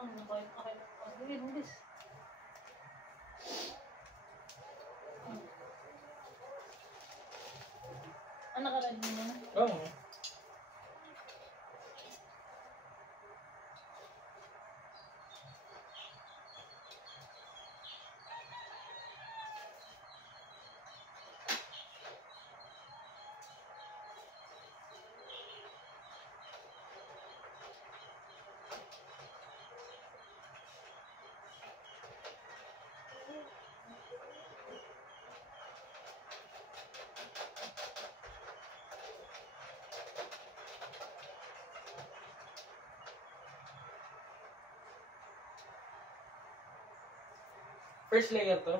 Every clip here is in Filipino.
Ang nakay. Sige, bilis. Nakarad mo na? Oo. First layer to?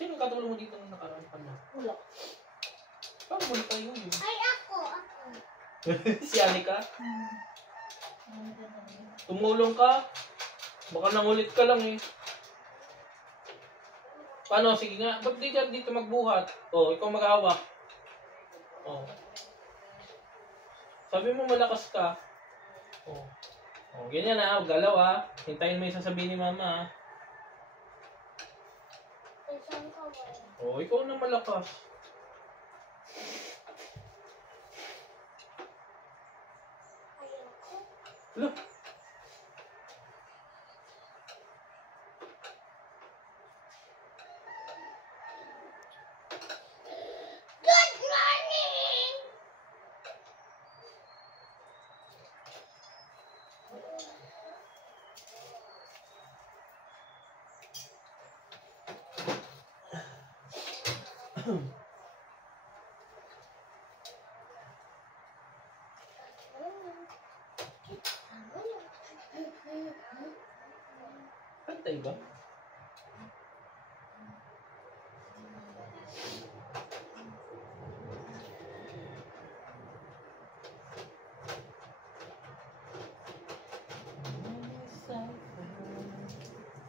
Sino katulong mo dito nung nakaraan pala? Wala. Paano mo tayo yun? Ay, ako. Si Anika? Tumulong ka? Baka nangulit ka lang eh. Paano? Sige nga. Ba't di ka dito magbuhat? O, ikaw mag-hawak. O. Sabi mo malakas ka. O. O, ganyan ha. Galaw ha. Hintayin mo yung sasabihin ni mama ha. O, ikaw na malakas. Look. Good morning! Pantay ba?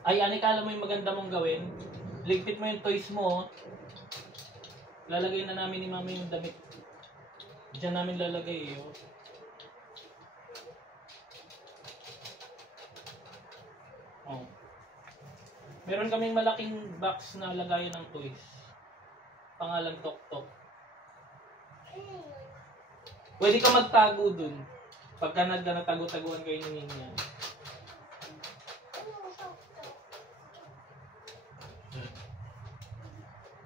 Ay, Anika, alam mo yung maganda mong gawin? Ligpit mo yung toys mo. Lalagay na namin ni mama yung damit. Diyan namin lalagay eh. Oh. Meron kaming malaking box na lagayan ng toys. Pangalan Tok Tok. Pwede ka magtago dun. Pagka nagtago-taguan kayo ni Ninya.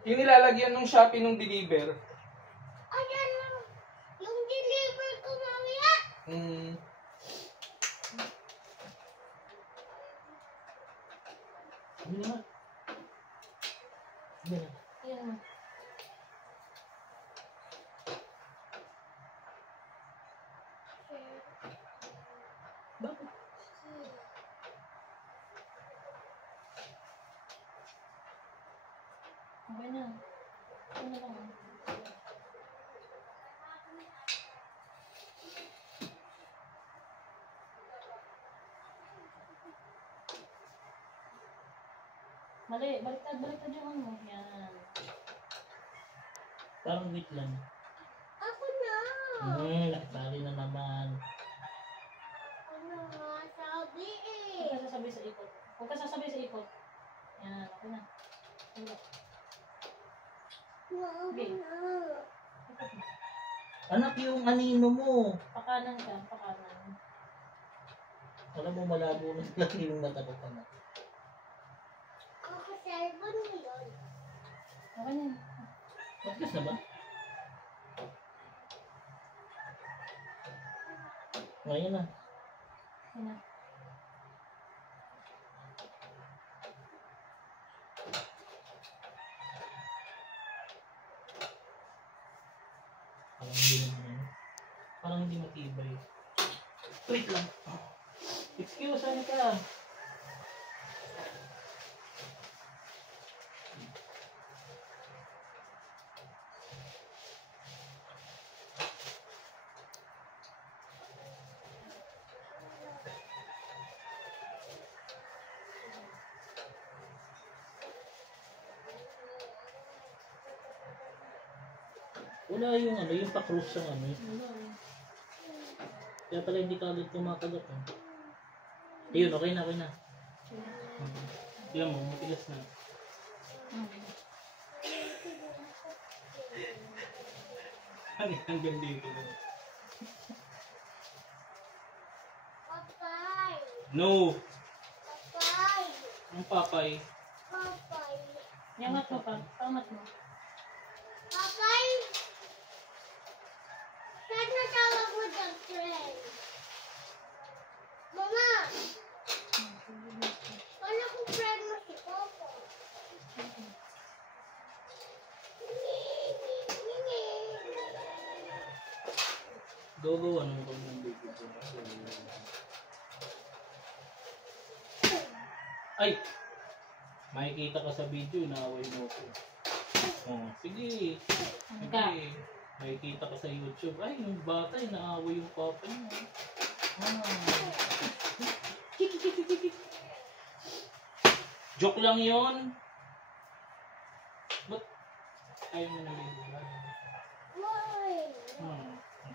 Yung nilalagyan ng Shopee nung deliver. Ayan lang. Yung deliver ko mamaya. Ano na? Ano na? Yan. Bakit? Okay na. Ano na lang. Mali, baliktad yung ano. Yan. Parang wait lang. Ako na. Nakitali na naman. Ako na nga sabi Huwag ka sasabi sa ikot. Huwag ka sasabi sa ikot. Yan, okay na. Wala. Okay. Ikot mo. Anak, yung anino mo. Pakanan ka, pakanan. Alam mo, malabo na lang yung mata ko pa na. Kaka-cellphone mo yun. Okay na. Matigas na ba? Ngayon na. Okay na. Parang hindi matibay. Wait lang. Excuse, ano ka? Wala yung ano, yung pa-cruise yung ano. Wala eh. Kaya pala hindi ka agad kumakagat. Ayun, okay na, okay na. Tingnan mo, matigas na. Hanggang dito na. Papay. No! Papay. Ang papay. Papay. Yangat mo pa. Pangat mo. Papay. Saan natawag mo ng friend? Mama. Paano kung friend mo si Coco? Go, ano ba yung baby ko? Ay! Makikita ka sa video, inaaway mo ko. Oh, sige. Ano ka? Sige. Makikita ka sa YouTube. Ay, yung bata, inaaway yung papa niya. Joke lang yon. Ba't ayaw mo namin? Why?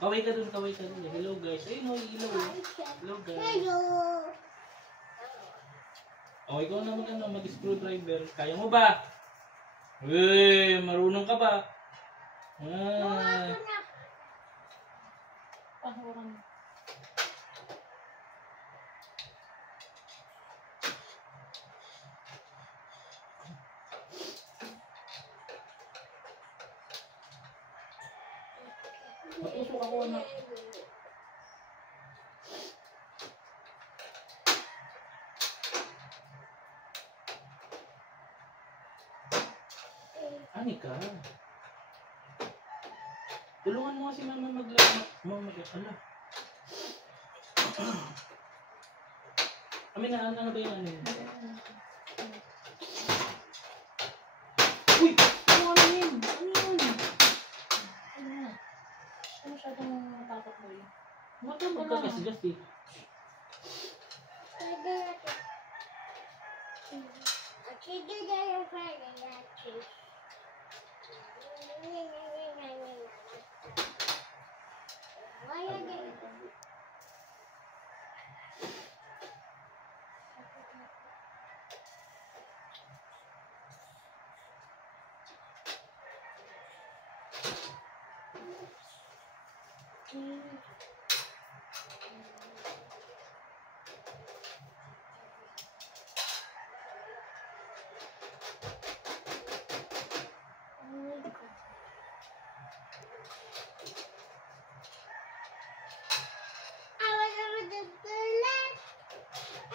Kaway ka dun. Hello guys. Ayun o, ilaw. Hello guys. Hello. O, ikaw na mag-screwdriver. Kaya mo ba? Uy, marunong ka ba? Ah. Pahuran mo. Matusok ako na. Ani ka? Tulungan mo nga si mama maglaro. Ala. Amin na, ano ba yung ano yun? Uy! Ano yun? Ano yun? Ano na? Ano masyadong natakot mo yun? Mata magkagasgas eh. Sige na yung friend natin. Wala din.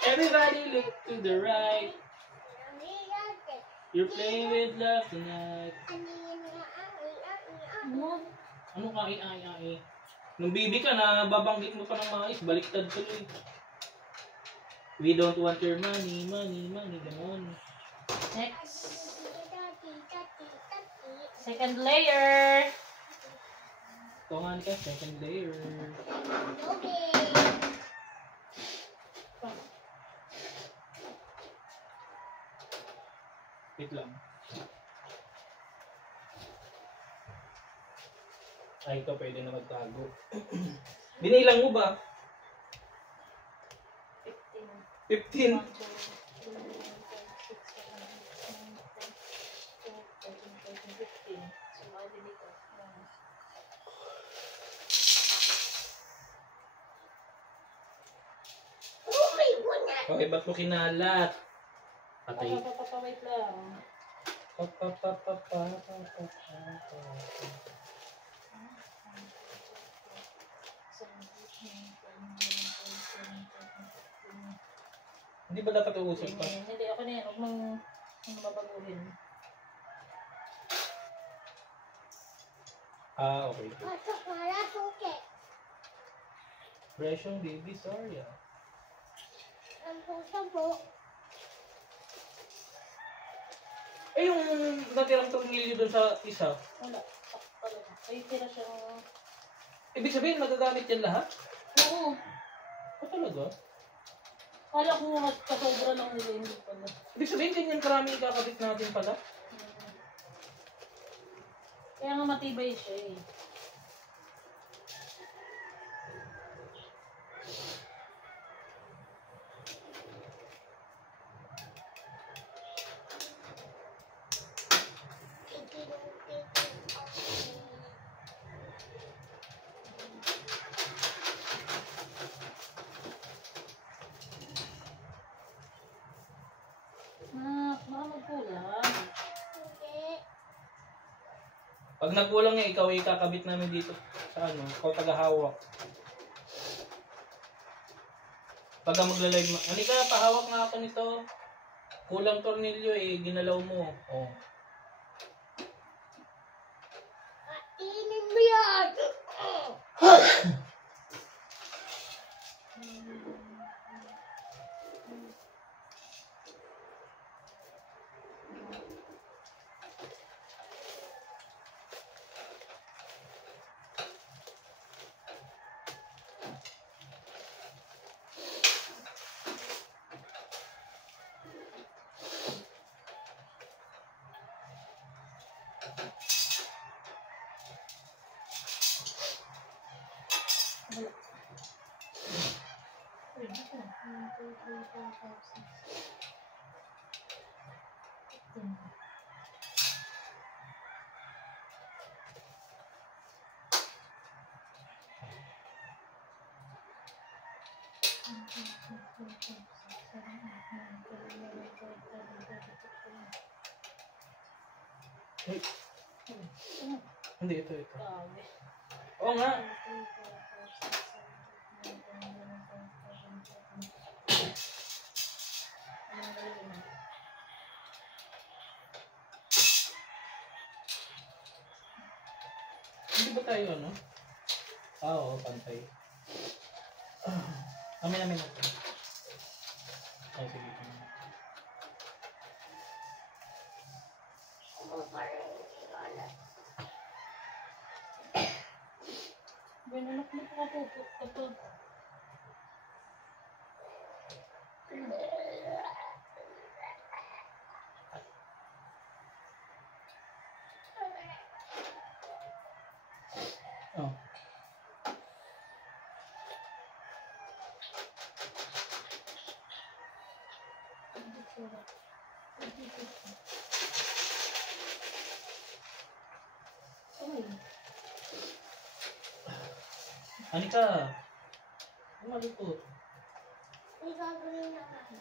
Everybody look to the right. You're playing with love tonight. Ano? Ano ka ay? Nung baby ka na babanggit mo pa ng mais, baliktad tuloy. We don't want your money, ganon. Next. Second layer. Tungan ka, second layer. Wait lang. Ay, ito pwede na magtago. Binilang mo ba? 15. 15. Okay, ba't mo kinalat? Patay. Wait lang. Hindi ba dapat uusap pa? Hindi, ako na yan. Huwag mong babaguhin. Ah, okay. Pasok para suki. Fresh yung baby, sorry ah. Ang puso. Eh, yung natirang tornilyo doon sa isa, Wala. Ay, tira siyang... ibig sabihin magagamit yan lahat? Oo. O talaga? Kala ko nga kasobra lang nila hindi pala. Ibig sabihin ganyan karaming kakabit natin pala? Kaya nga matibay siya eh. Baka magkulang. Hindi. Pag nagkulang niya, ikaw ikakabit namin dito sa ano, ikaw tagahawak. Pag magla-live mo, ano ka, pahawak nga ako nito. Kulang tornilyo eh, ginalaw mo. Oh. Kainin mo yan. Uy, ito. 1, 2, 3, 4, 5, 6. Hey. Hindi, ito. Grabe. Oo nga. Hindi ba tayo ano? Oo, pantay. Amin natin. Ay, sige. Binalak mo pa ako kapag Oh. Anika. Ang malupot. May gagawin naman.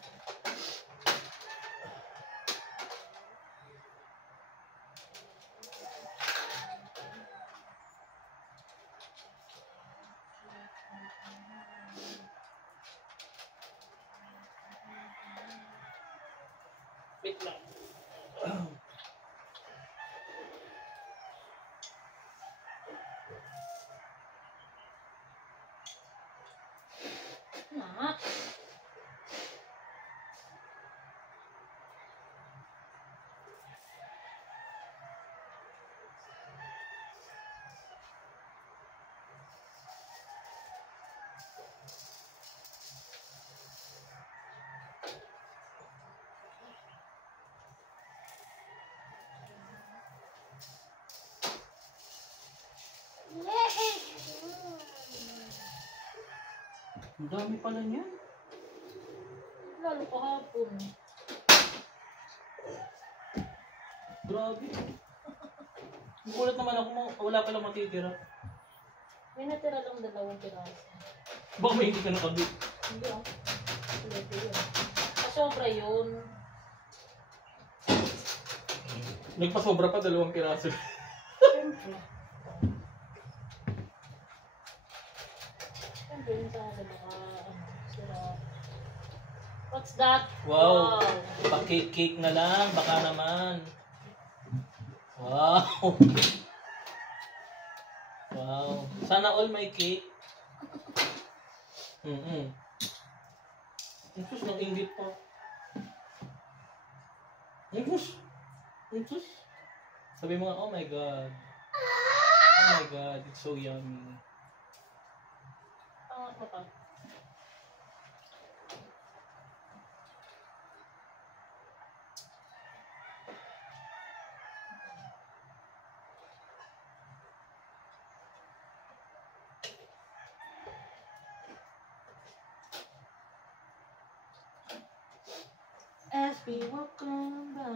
Wait lang. na. Ang dami pala niyan. Lalo kahapon. Grabe. Gulat naman ako, wala palang matitira. May natira lang 2 piraso. Baka may hindi ka nakabit. Hindi ah. Pwede yun. Sobra yun. Nagpasobra pa 2 piraso. Siyempre. Siyempre yun sa akin baka sira. What's that? Wow. Pa-cake na lang, baka naman. Wow. Wow. Sana all may cake. Insus, nang inggit pa. Insus. Sabi mo nga, oh my God. Oh my God, it's so yummy. Pangat mo pa. we walk on by.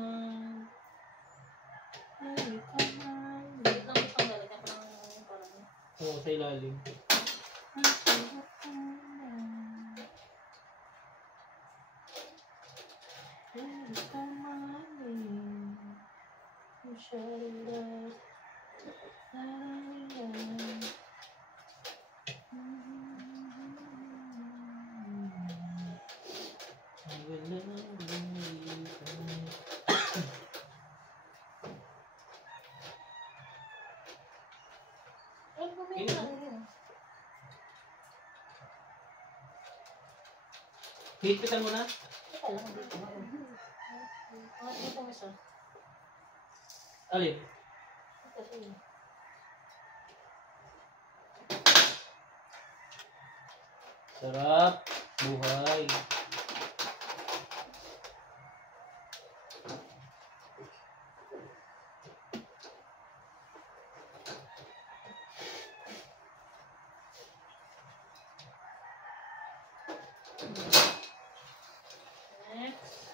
Ay, come on. Wait lang ito, lalagyan ko ng parang... Oo, sa ilalim. As we walk on by. Ay, come on. You shout it out. La, la, la. I will never leave you. Ay, bumili na rin. Higpitan mo na? Teka lang, dito. Angat mo itong isa. Alin? Ito, sige. Sarap. Buhay. Next.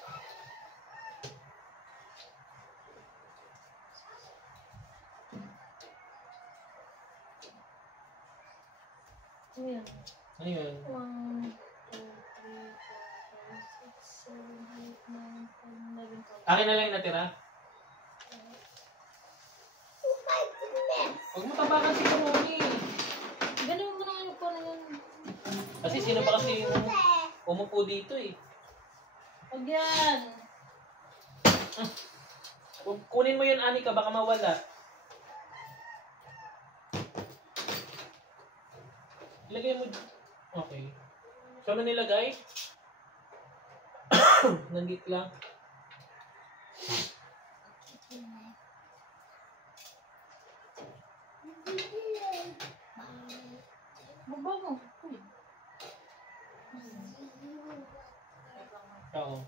Ano yan? Ano yun? 1, 2, 3, 4, 5, 6, 7, 8, 9, 10, 11, 12. Akin na lang yung natira. Oh my goodness! Huwag mo tapakan si Kamoni. Ganun mo na yung ko na yun. Kasi sino ba kasi yung umupo dito eh. Huwag yan. Kunin mo yun, Anika, baka mawala. Ilagay mo. Okay. Saan mo nilagay? Nandito lang. Baba mo. Uy. Oo.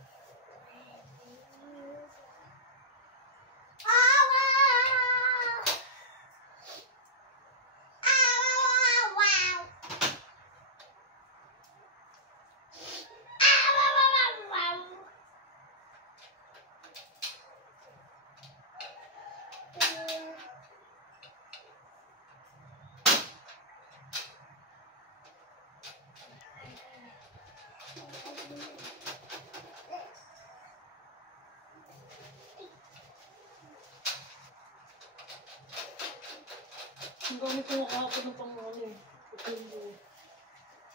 Ang gamit ko yung ako ng pamuli. Kutsilo.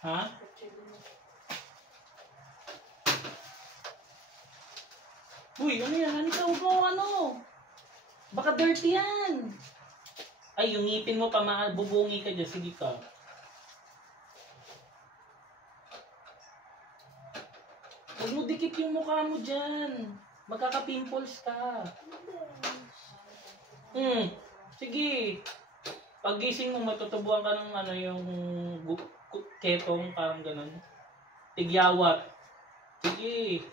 Ha? Kutsilo. Uy, ano yan? Anika, huwag mo ano? Baka dirty yan. Ay, yung ngipin mo pa, bubungi ka dyan. Sige ka. Huwag mo dikit yung mukha mo dyan. Magkaka-pimples ka. Sige. Pag-gising mo, matutubuan ka ng ano, yung ketong, parang ganun. Tigyawat. Sige.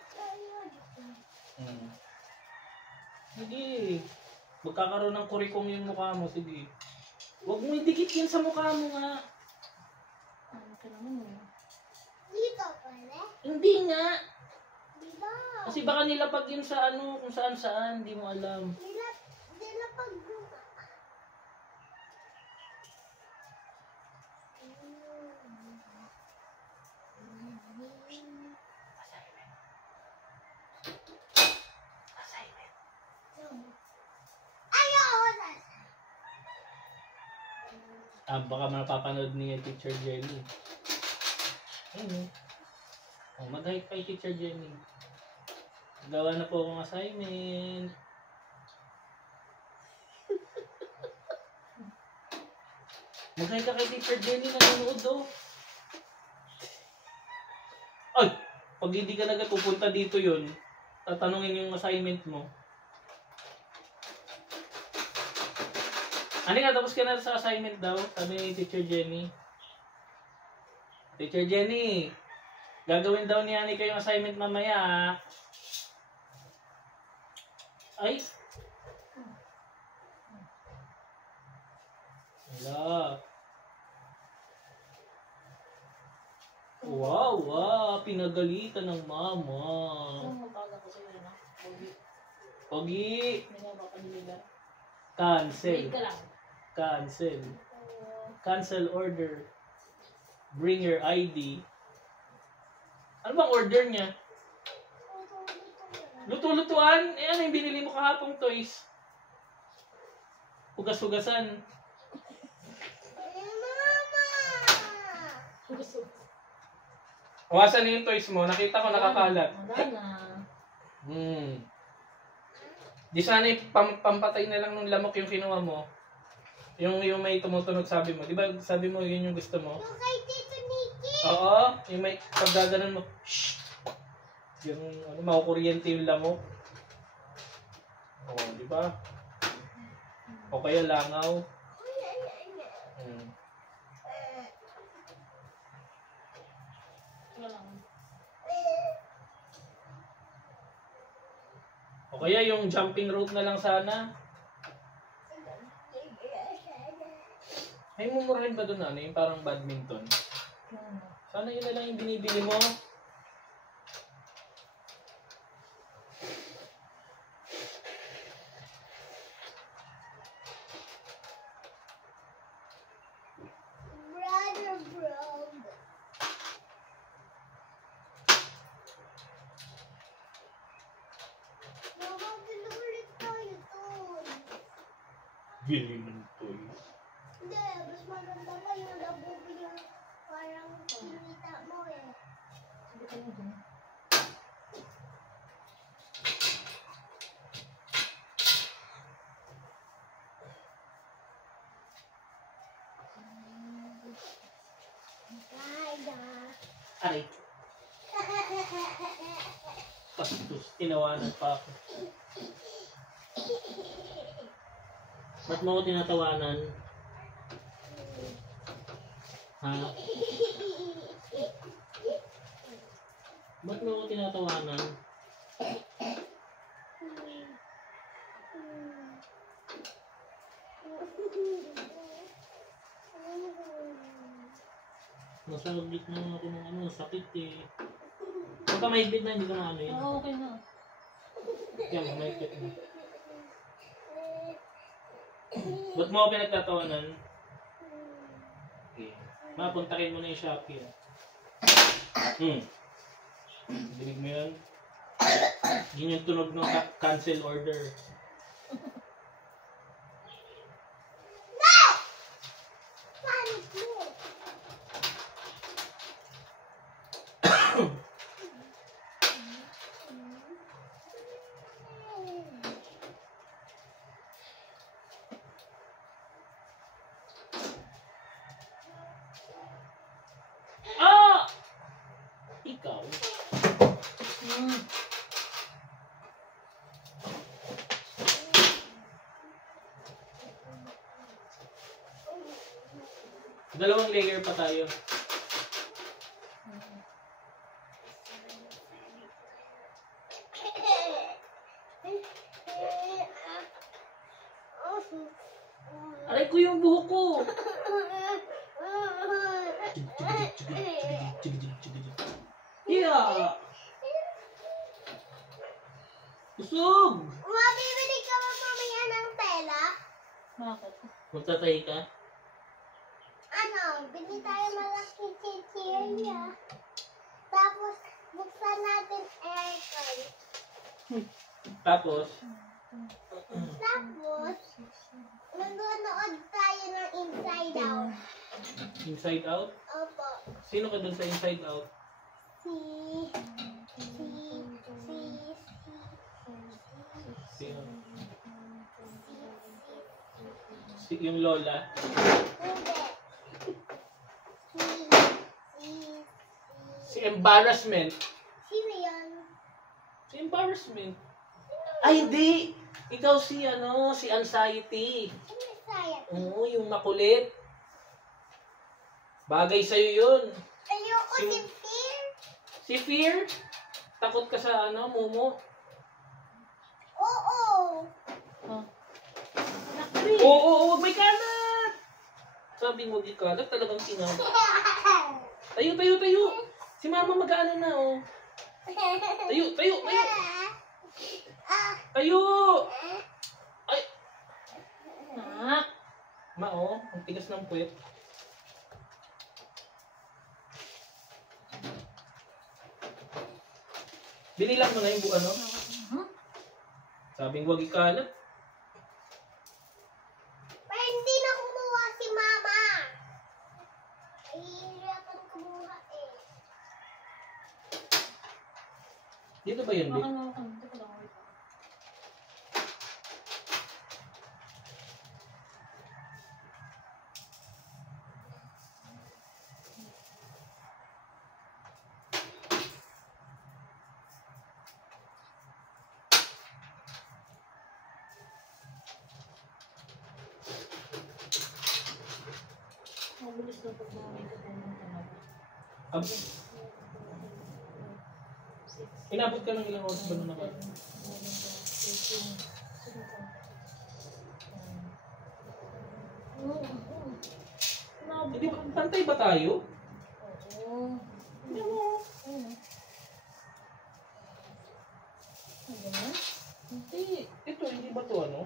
Sige. Magkakaroon ng kurikong yung mukha mo. Sige. Huwag mo idikit yan sa mukha mo nga. Ano ka naman eh. Dito pala? Hindi nga. Dito. Kasi baka nilapag yun sa ano, kung saan-saan. Hindi mo alam. Nilapag mo. Baka mapapanood niya Teacher Jenny. Ayun. Mag-hi kay Teacher Jenny. Gawa na po akong assignment. Mag-hi ka kay Teacher Jenny, nanonood oh. Ay! Pag hindi ka pupunta dito yun, tatanungin yung assignment mo. Ano nga, tapos ka na sa assignment daw? Sabi ni Teacher Jenny. Teacher Jenny, gagawin daw ni Anika yung assignment mamaya. Ay! Wala. Wow, wow. Pinagalitan ng mama. Ano ang tawag ko sa'yo na? Pogi. Hindi nga papanilila. Cancel. Wait ka lang. Cancel. Cancel order. Bring your ID. Ano bang order niya? Luto-lutuan? Eh ano yung binili mo kahapong toys? Hugas-hugasan. Mama! Awasan na yung toys mo. Nakita ko nakakalat. Wala na. Di sana pampatay na lang ng lamok yung kinuha mo. Yung may tumutunog sabi mo. Di ba sabi mo yun yung gusto mo? Yung kay Tito Nicky! Oo. Yung may pagdaganan mo. Shhh! Yung ano, makukuryente yung lamok. Oo, di ba? O kaya langaw. Wala lang. O kaya yung jumping rope na lang sana. May mumurahin ba doon ano? Yung parang badminton. Sana yun na lang yung binibili mo. Brother, bro. Mama, pinulit tayo doon. Bili mo ng toys. Hindi, mas maganda pa yung labubo yung parang kinita mo eh. Sabi ka mo dun. Aray, pastos. Tinawanan pa ako. Ba't mo ako tinatawanan? Ha? Ba't mo ako tinatawanan? Nasa gitna ako ng ano, sakit eh. Pagka mahigpit na, hindi ko na ano yun. Oo, okay na. Yan, mahigpit na. Ba't mo ako pinagtatawanan? Okay. Mapuntakin mo na yung Shopee. Dinig mo yun? Yun yung tunog ng cancel order. Panik mo! Ah! Ikaw? Dalawang layer pa tayo. Aray ko yung buhok ko! Yeah! Usog! Mabibili ka ba mamaya ng tela? Bakit? Magtatahi ka? Ano, bili tayo malaking chichirya. Tapos, buksan natin aircon. Tapos, Tapos, nanonood tayo ng Inside Out. inside out? Opo. Sino ka dun sa inside out? Si... Sino? Yung lola? Hindi. Si embarrassment? Sino yan? Si embarrassment? Ay, hindi! Ikaw si ano, si anxiety. Sino saya? Oo, yung makulit. Bagay sa'yo yun. Ayoko Si- si Fear. Si fear? Takot ka sa ano, mumo? Oo. Oh. Oo, may kalat! Sabi mo, di kalat, talagang sinabi. Tayo, tayo, tayo! Si mama mag-ano na, oh. Tayo, tayo, tayo. Tayo! Ay! Nak. Ma, oh. Ang tigas ng puwet. Binilang mo na yung ano? Sabing wag ikalat. Pero hindi na kumuha si Mama. Hihirapan kumuha eh. Dito ba yun, Bi? Makan. Ito ko lang. Wait. Mabilis na pag makakita tayo ng talaga. Inabot ka ng ilang oras ba na naman? Hindi ba, pantay ba tayo? Oo. Hindi mo. Ganun? Hindi. Ito, hindi ba to ano?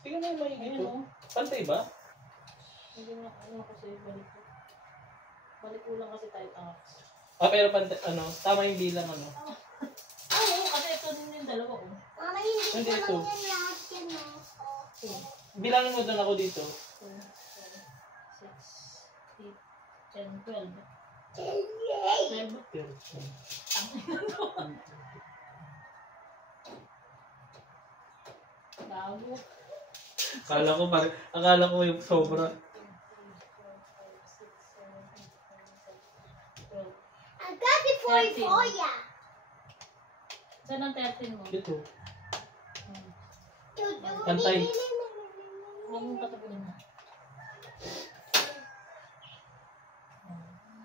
Tingnan mo yung mahigit to. Ayun, oh. Pantay ba? Hindi na ano kasi balik ko. Balik ko lang kasi tayo tangas. Pero pantay, ano, tama yung bilang ano. Oo, kasi ito din yung dalawa oh. Mama, hindi ko Hindi, lang ito. yan lahat yan oh. Bilangin mo doon ako dito. 2, 4, 6, 8, 10, 12. 12. Bago. Akala ko yung sobra. 12. I got it for you, 13. for ya. Saan ang 13 mo? Dito. Pantay. Huwag mong patagalin na.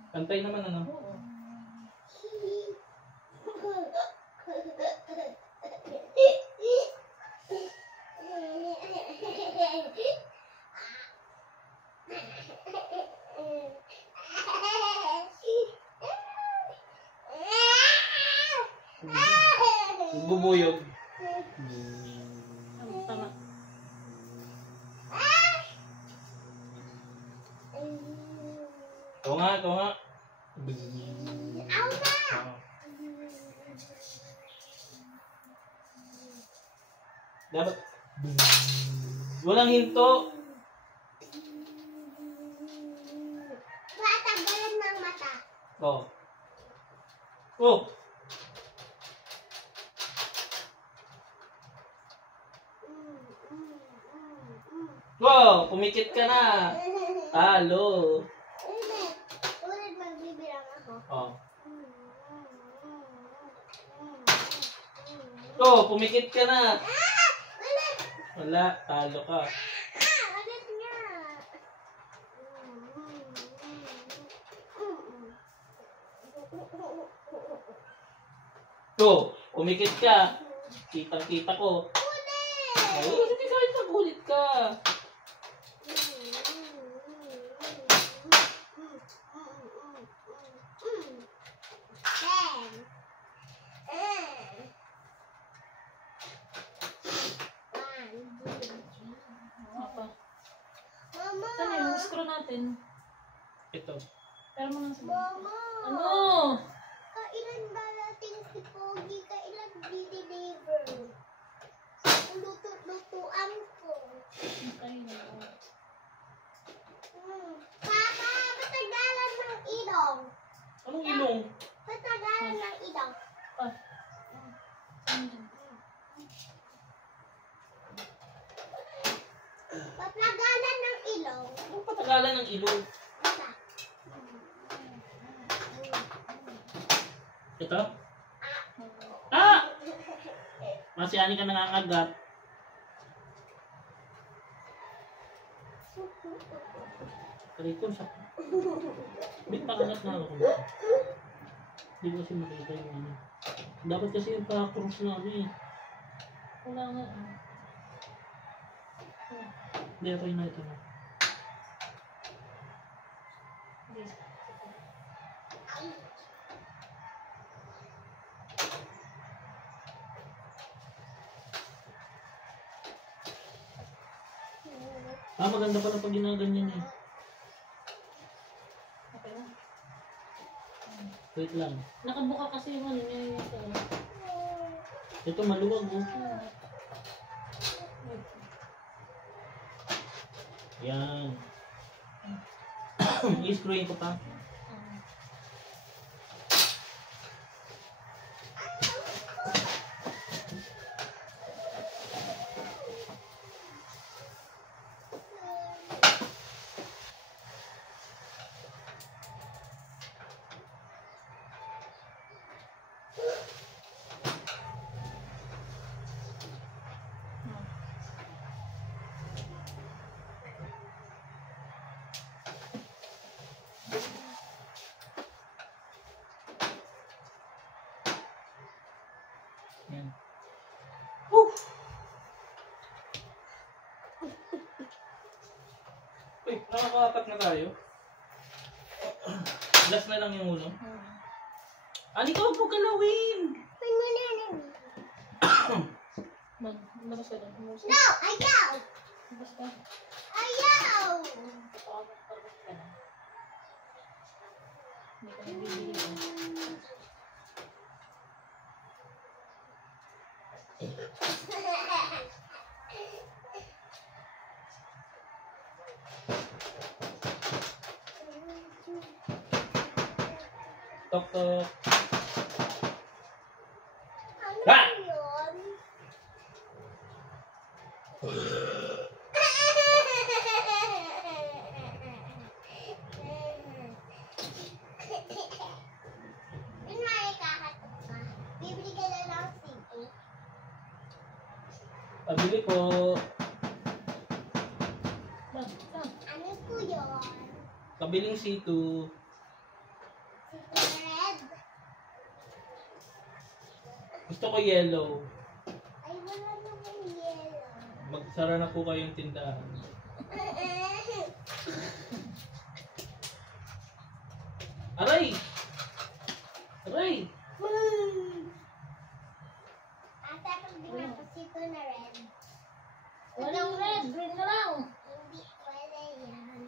Pantay naman ano. Oo. Bubuyog. Tama. Ito nga. Dapat. Walang hinto. Matagalan ng mata. Oh. Oh. Wow, pumikit ka na. Talo. Ulit magbibilang ako. Oh. Oh, pumikit ka na. Ulit! Wala, talo ka. Ulit nga. Oh, pumikit ka. Kitang-kita ko. Ay, Ulit! hindi kahit nagulit ka. Apa. Mama! Saan yung screw natin? Ito. Pero mo nang sabi. Mama! Ano? Kailan darating si Pogi? Kailan di-deliver? Luto-lutuan ko. Kayo na. Papa, matagalan ng ilong. Anong ilong? Matagalan ng ilong. Ah. Saan yun? Patagalan ng ilong. Anong patagalan ng ilong? Basta. Ito? Ah! Masiyani ka nangangagat. Karikon sa... Bit pakagat na ako. Hindi ko kasi makita yung ano. Dapat kasi yung pa-cross na ano eh. Wala nga. Hindi, ito na ito na. Hindi. Ah, maganda pala pag ginaganyan eh. Okay na. Wait lang. Nakabuka kasi yung ano niya yung Ito maluwag oh. Yan. I-screwin ko pa. Yan. Uy, nakaka-apat na tayo. Last na lang yung ulo. Ani ka, huwag mo galawin! Labas ka doon. No, ayaw! Labas ka. Ayaw! Labas ka na. Hindi ka nabibili. Tok tok. Ano Ha! yun? Kunwari kakatok ka, bibili ka na ng CD. Pabili po. Ano po yun? Pabiling C2. Si Red? Gusto ko yellow. Ay, wala naman yellow. Magsara na po kayong tindahan. Aray! Aray! Ate, pag binapasito na red. Walang red. Green na lang. Hindi pwede yan.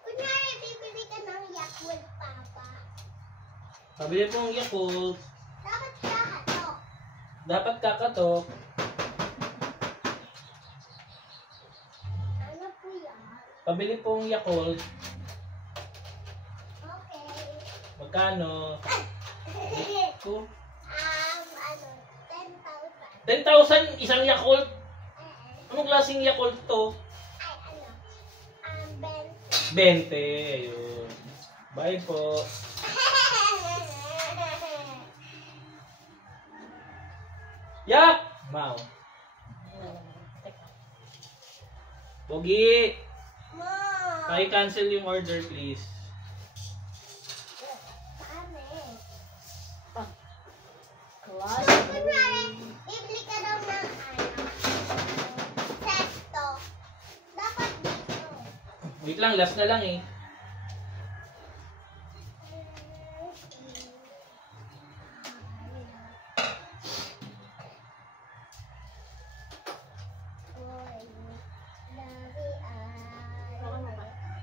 Kunyari, bibili ka ng Yakult, Papa. Pabili po ng Yakult. Dapat kakatok. Dapat kakatok. Ano po yan? Pabili po ng Yakult. Okay. Magkano? Ko? Ano, 10,000. 10,000 isang Yakult. Eh, Anong klaseng Yakult to? ay, Ben. 20. Ayun. Bye po. Yak! Mau. Pogi! Mom. Paki-cancel yung order please. Mami. Class. Kunwari, bibili ka daw ng sesto. Dapat dito. Wait lang, last na lang eh.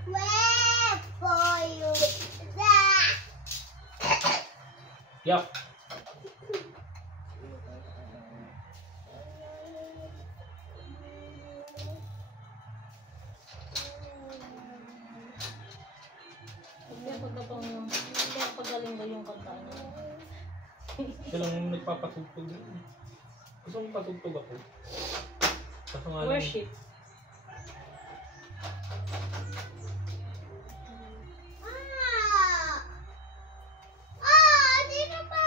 Wait for you. That. Yak! Kaya pagaling ba yung kanta niya? Siya lang yung nagpapatugtog. Gusto mong patugtog ako? Kaso nga lang, Worship. Dito pa.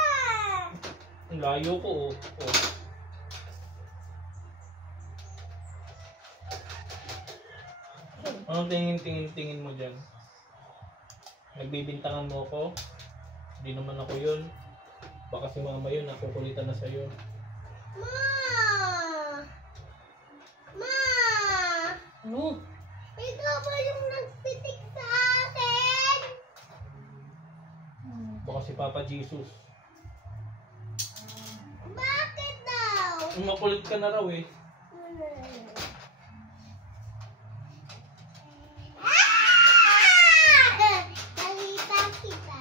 ang layo ko oh. Oh. Anong tingin mo dyan? Nagbibintangan mo ako? Hindi naman ako yun. Baka si mama yun, nakukulitan na sa'yo. Ma! Ma! Ano? Ikaw ba yung nagpitik sa akin? Baka si Papa Jesus. Bakit daw? Makulit ka na raw eh. Nakita kita.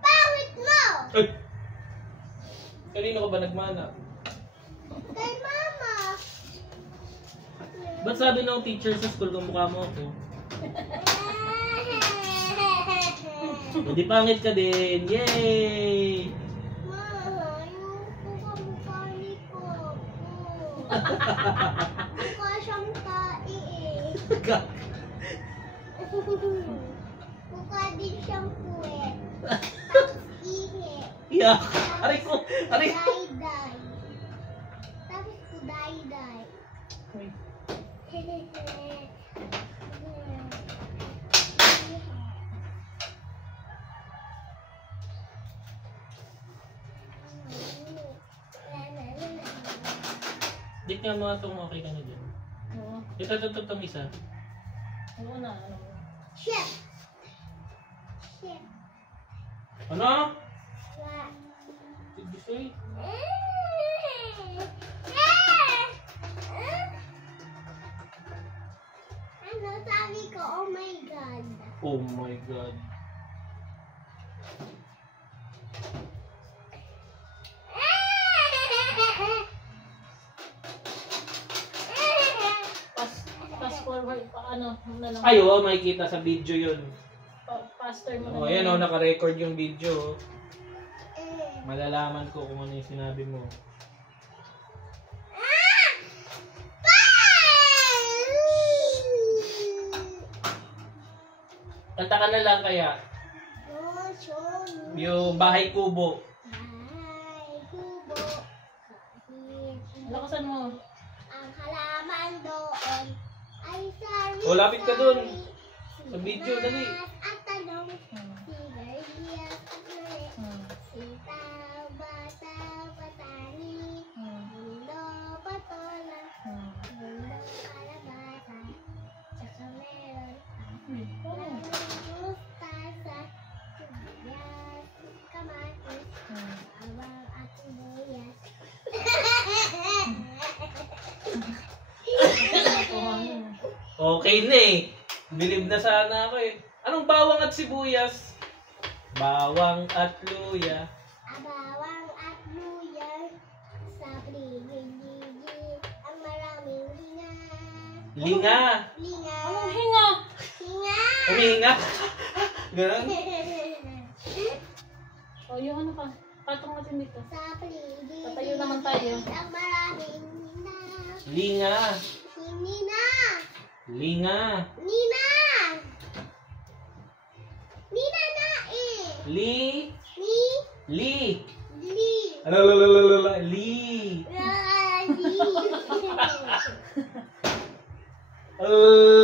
Pawit mo! Ay! Kanino ka ba nagmana? Kay mama. Ba't sabi ng teacher sa school kung mukha mo ako? Hindi pangit ka din. Yay! Ma, yung mukha ni Coco. Mukha siyang tae eh. Mukha din siyang puwet. Tapos ihi. Iyak! Aray ko! Aray ko! Day-day. Tapos ko day-day. Dik nga mga itong okay ka na dyan. Oo. Itong isa. Ano na, ano. Chef. Chef. Ano? What? Did you say? Ano sabi ko? Oh my God. Oh my God. Fast forward, ano na lang. Ay, oo, makikita sa video yun. Faster mo na Oh, ayan, oh, naka-record yung video. Malalaman ko kung ano yung sinabi mo. Kanta ka na lang kaya. Yung Bahay Kubo. Lakasan mo. Ang halaman doon ay sari. Oh, lapit ka dun. Sa video, dali. At tanong, si Gardias at Mare, sitaw, bataw, patani, mundo, patola, mundo, kalabasa, tsaka meron ang mustasa, sibuyas, kamatis, bawang at sibuyas. Okay na eh. Bilib na sana ako eh. Anong bawang at sibuyas? Bawang at luya. Bawang at luya sa paligid-ligid ang maraming linga. Linga. Linga. Anong hinga? Hinga. Umihinga. Ganun. O, yung ano pa. Patong natin dito. Sa paligid-ligid Tatayo naman tayo. ang maraming linga. Linga. Nina. Linga. Nina. Nina na eh. Li. Ni. Li. Li. Alalalala. Li. Lali.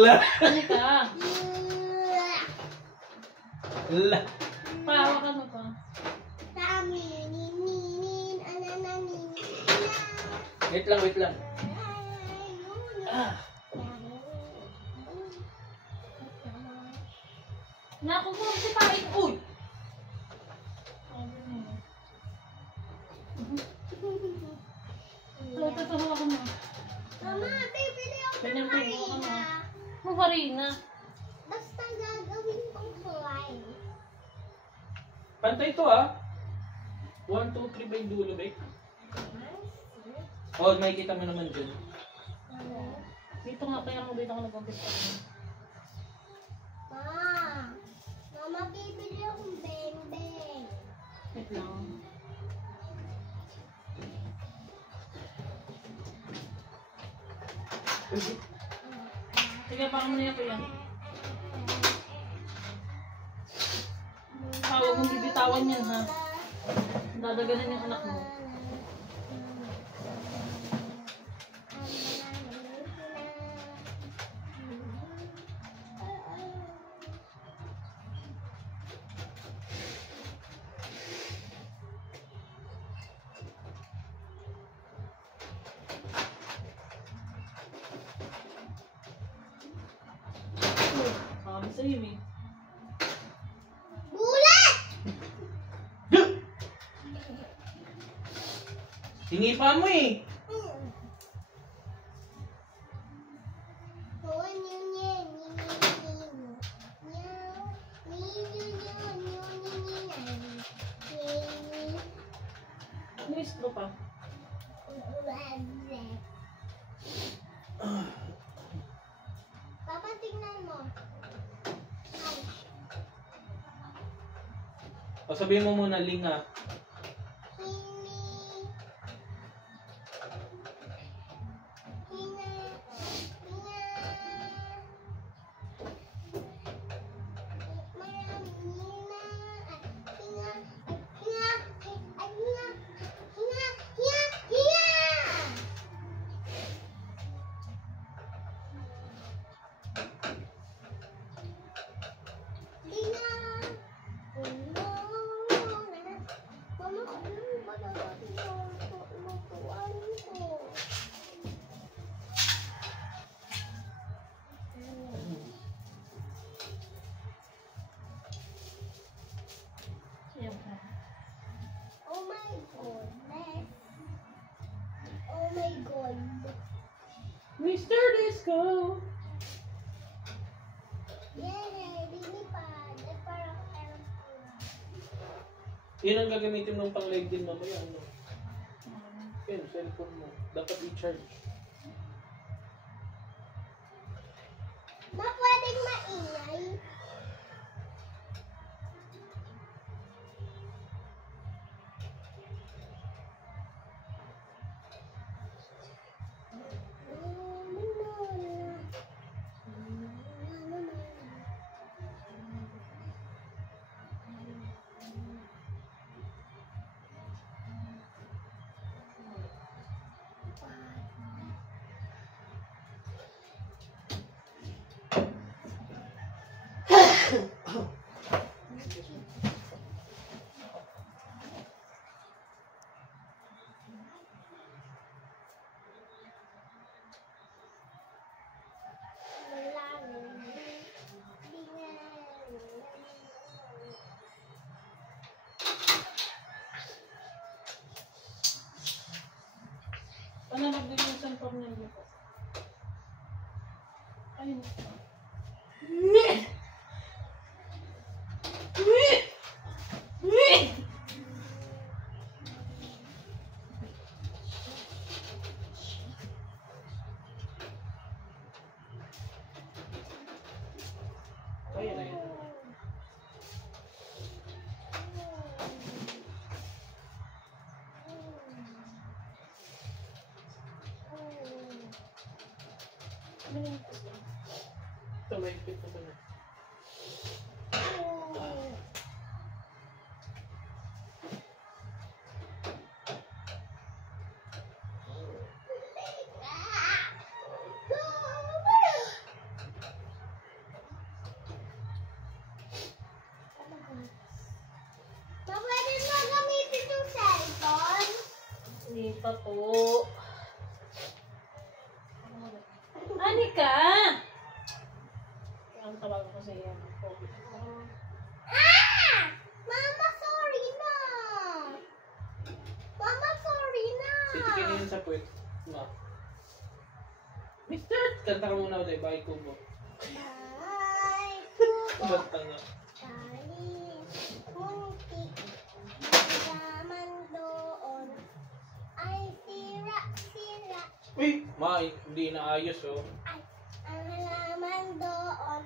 La. Ano ka? La. Pahawakan mo pa. Tami. Ninin. Anananin. Wait lang, wait lang. Ah. Naku mo, si Pain. Uy! Ito, hawakan mo. Mama, bibili ako ng Ganyan po, hawakan mo. harina. Ang harina. Basta gagawin kong slime. Pantay to ah. 1, 2, 3 ba yung dulo ba? Oh, makikita mo naman dyan. Dito nga, kaya mo dito ako nag-umpisa. Mama, bibili akong beng-beng. Wait lang. Sige, baka mo na yan, kuya. bitawan yan ha. Dadaganan yung anak mo. Sabi sa'yo eh. Bulat! Hinipan mo eh. May straw pa. Papa, tingnan mo. O sabihin mo muna, linga. Oh my goodness. Oh my god. Mr. Disco! Yay! Lilipad. At parang aeroplane. Yun ang gagamitin mong pang leg din mamaya. Ano? Yun, cellphone mo. Dapat i-charge. Ma, pwedeng maingay? Ano nagdito yung cellphone niya dito? Ayun. Kaya na yun. Ito, may ipit na na. Ma, pwede mo gamitin yung cellphone? Hindi pa po. Anika! Ang tawag ko sa iyo. Ah! Mama, sorry na! Mama, sorry na! Sitikin yun sa puwet. Ma. Mister! Kanta ka muna ulit. Bye, Kubo. Bye! Kumanta nga. Dahil muntik naman doon ay sira-sira. Uy! Ma, hindi naayos oh. Ay, ang halaman doon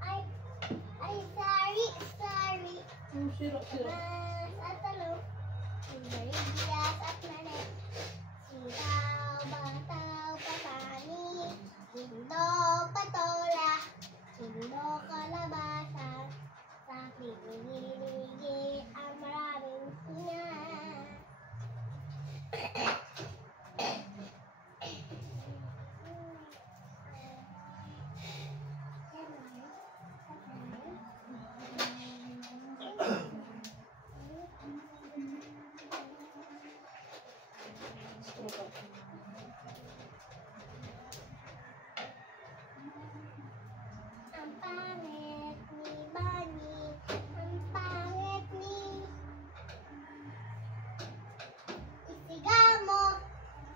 ay sari-sari. Ang sira-sira. Mas at talong, may bigas at mani. Sitaw, bataw, patani, hindo, patola, hindo, kalabasa, sa kiligig ang Ang pangit ni Bunny, ang pangit ni isiga mo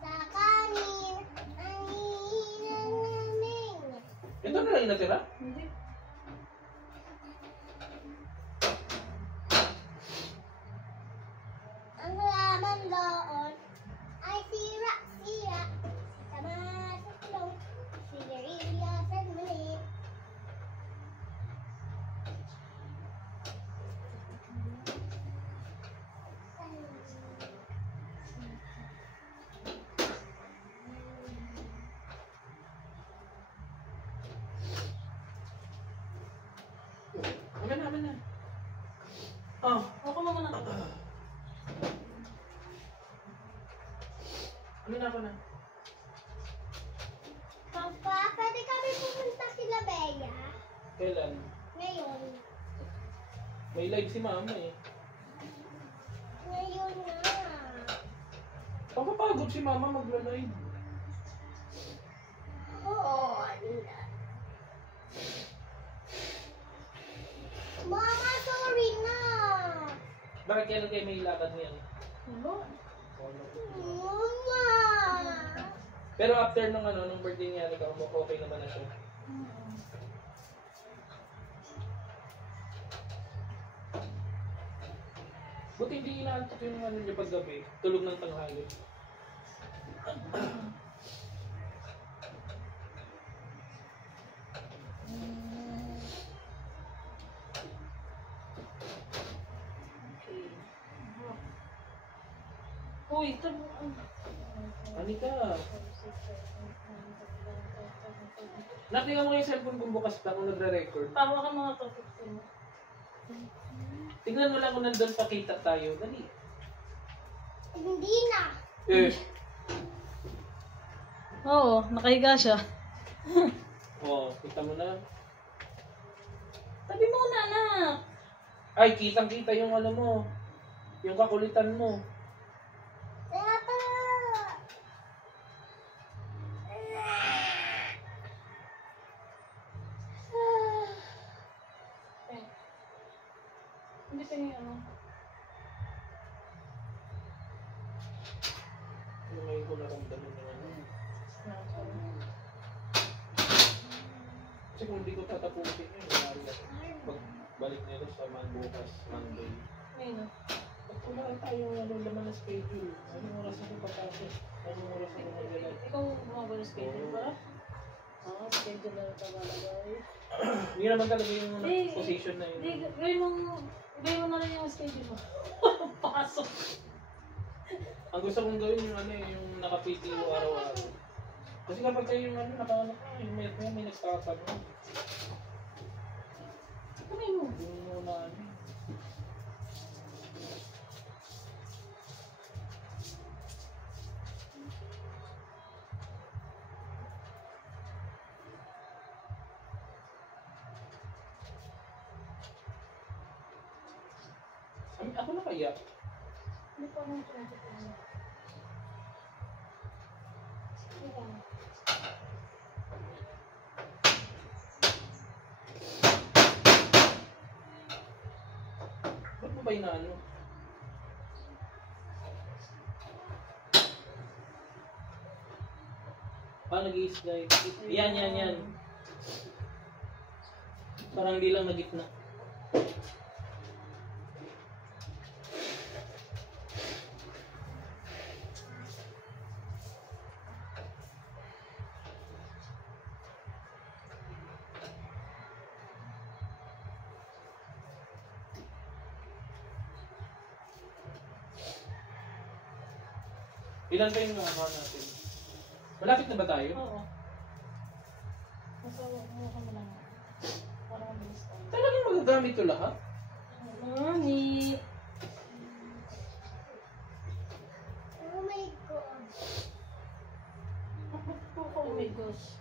sa kanin, ang hihinang namin. Ito na lang yung natira? Hindi. Ang laman doon ay sira-sira sa matatlong sigarilyas at mali. Amin na, amin na. Oh. Ako mo muna. Amin na ako na. Papa, pwede kami pumunta sila Bea? Kailan? Ngayon. May live si mama eh. Ngayon na. Papapagod si mama magla-live. Oo, Mama, sorry na. Bakit kailan kayo may lakad niyan? Hello? Mama. Pero after nung nung birthday niya, okay naman na siya. Buti hindi inaantok yung niya paggabi. Tulog ng tanghali. Okay. Uy, ito. Ani ka? Natingnan mo yung cellphone kung bukas pa kung nagre-record. Tawa ka mga topic ko. Tingnan mo lang kung nandun pakita tayo. Dali. Hindi na. Eh. Oo, nakahiga siya. Oh, kita mo na. Tabi muna, anak. Ay, kitang-kita yung mo. Yung kakulitan mo. Papa. Hindi pa yung ano. Ano ngayon ko naramdaman yung Kasi kung hindi ko tatapusin yun, nangyari na. Pagbalik nila sa bukas, Monday. Ayun. At wala tayong laman na schedule. Anong oras ako papasok? Anong oras ako mag-live? Ikaw gumagawa ng schedule ba? Oo, schedule na ito malagay. Hindi naman talaga yung position na Hindi, yun. gawin mo na rin yung schedule mo. Pasok. Ang gusto kong gawin yung yung nakapitiyo araw-araw. Kasi kapag kayo yung nakaano ka, yung may nagtatanong. Kamay mo. Yung muna ako na kaya? Hindi pa akong pinagkakita. Ba't mo ba inaano? Paano nag-i-slide? Yan. Parang hindi lang nagitna. Ilan pa yung mga natin? Malapit na ba tayo? Oo. Masawa mo lang. Para mabilis tayo. Talagang magagamit ito lahat? Mami. Oh my Ghost.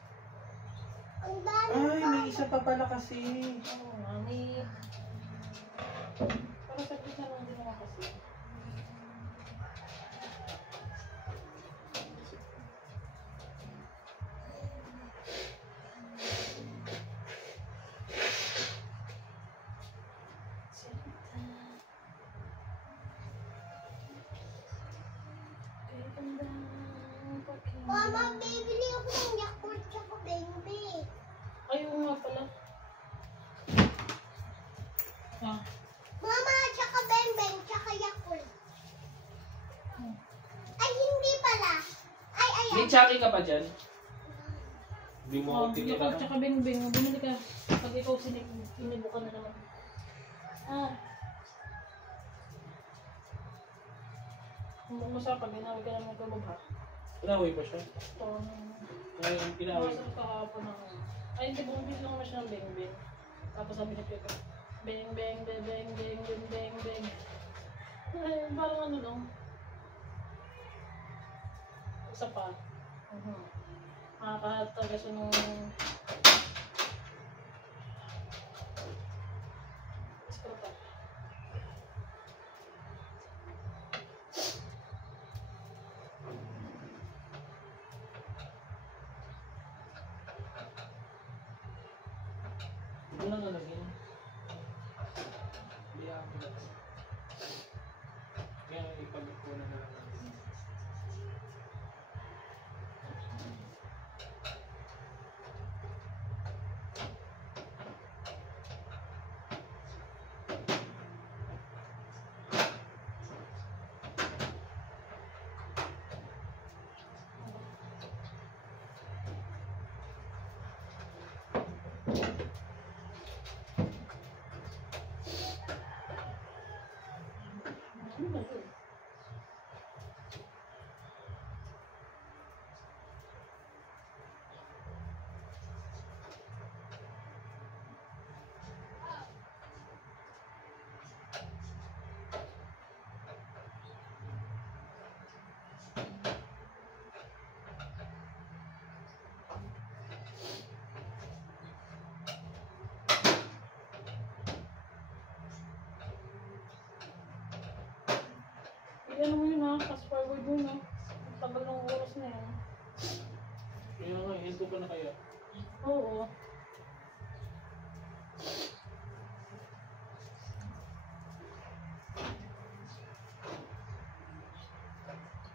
Ang dami Ay, pa. may isa pa pala kasi. Oo nga, may... Para sa na lang din naman kasi. Mama, bibili ako ng Yakult tsaka Bengbe. Ayaw nga pala. Ah, Mama, tsaka Bembeng, tsaka Yakult. hmm. Ay, hindi pala. Ay, May ayan. Chucky ka pa dyan? Hindi mo ako Oh, tinira. Yakult tsaka Bing-Bing. Bumili ka. Pag ikaw sinibo ka na naman. Ah. Masapag, ginawag ka naman kumabha. Pinaway pa siya. Ito, Ngayon, pinaway. Masarap kahapon ako. Ay, hindi, bumibili lang naman siya ng Bing-Bing. Tapos sabi ni Pepe, Bing-Bing, Bing-Bing, Bing-Bing, Bing. Ay, parang ano lang. Isa pa. Makakataga siya nung... Isa pa. Ito lang nalagyan. Biyahan ko lang. Kaya ipag-ikunan na lang natin. Ano ba yun? Ano mo yun ha? Fast forward mo no? Ang tagal ng oras na yan. Kaya nga, hinto pa na kaya. Oo.